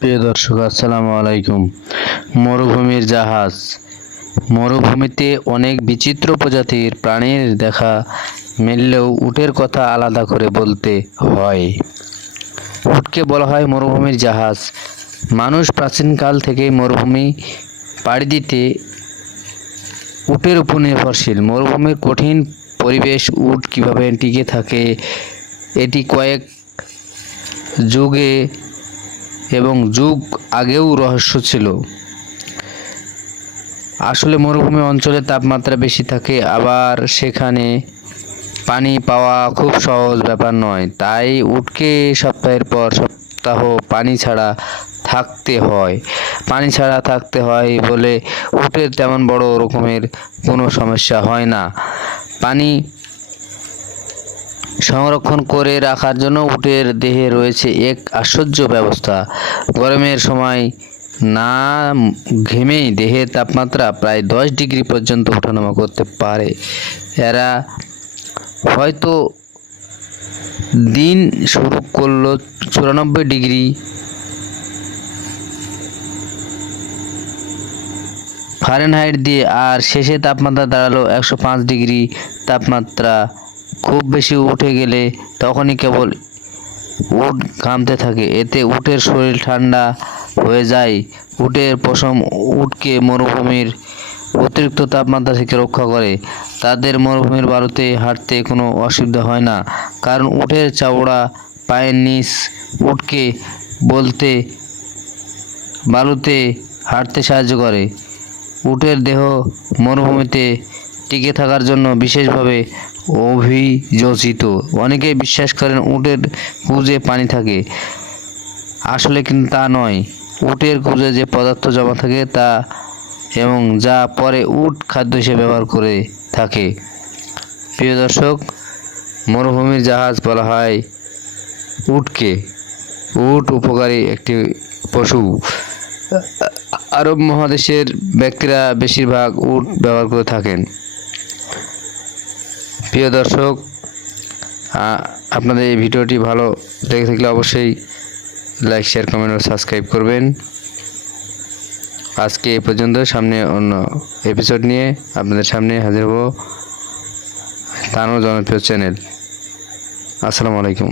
প্রিয় দর্শক, আসসালামু আলাইকুম। মরুভূমির জাহাজ। মরুভূমিতে অনেক বিচিত্র প্রজাতির প্রাণীর দেখা মিললেও উটের কথা আলাদা করে বলতে হয়। উটকে বলা হয় মরুভূমির জাহাজ। মানুষ প্রাচীনকাল থেকেই মরুভূমি পাড়ি দিতে উটের উপর নির্ভরশীল। মরুভূমির কঠিন পরিবেশ উট কীভাবে টিকে থাকে, এটি কয়েক যুগে এবং যুগ আগেও রহস্য ছিল। আসলে মরুভূমি অঞ্চলে তাপমাত্রা বেশি থাকে, আবার সেখানে পানি পাওয়া খুব সহজ ব্যাপার নয়। তাই উটকে সপ্তাহের পর সপ্তাহ পানি ছাড়া থাকতে হয়। পানি ছাড়া থাকতে হয় বলে উটের তেমন বড় রকমের কোনো সমস্যা হয় না। পানি সংরক্ষণ করে রাখার জন্য উটের দেহে রয়েছে এক আশ্চর্য ব্যবস্থা। গরমের সময় না ঘেমেই দেহের তাপমাত্রা প্রায় দশ ডিগ্রি পর্যন্ত ওঠানামা করতে পারে। এরা হয়তো দিন শুরু করল চুরানব্বই ডিগ্রি ফারেনহাইট দিয়ে, আর শেষে তাপমাত্রা দাঁড়াল একশো পাঁচ ডিগ্রি তাপমাত্রা। খুব বেশি উঠে গেলে তখনই কেবল উট ঘামতে থাকে। এতে উটের শরীর ঠান্ডা হয়ে যায়। উটের পশম উটকে মরুভূমির অতিরিক্ত তাপমাত্রা থেকে রক্ষা করে। তাদের মরুভূমির বালুতে হাঁটতে কোনো অসুবিধা হয় না। কারণ উটের চাওড়া পায়ের নিচ উটকে বলতে বালুতে হাঁটতে সাহায্য করে। উটের দেহ মরুভূমিতে টিকে থাকার জন্য বিশেষভাবে অভিযোজিত। অনেকে বিশ্বাস করেন উটের কুজে পানি থাকে। আসলে কিন্তু তা নয়। উটের কুজে যে পদার্থ জমা থাকে তা এবং যা পরে উট খাদ্য হিসেবে ব্যবহার করে থাকে। প্রিয় দর্শক, মরুভূমির জাহাজ বলা হয় উটকে। উট উপকারী একটি পশু। আরব মহাদেশের ব্যক্তিরা বেশিরভাগ উট ব্যবহার করে থাকেন। প্রিয় দর্শক আপনাদের এই ভিডিওটি ভালো লেগে থাকলে অবশ্যই লাইক শেয়ার কমেন্ট ও সাবস্ক্রাইব করবেন। আজকে এ পর্যন্ত, সামনে অন্য এপিসোড নিয়ে আপনাদের সামনে হাজির হব। তানও জনপ্রিয় চ্যানেল আসসালামু আলাইকুম।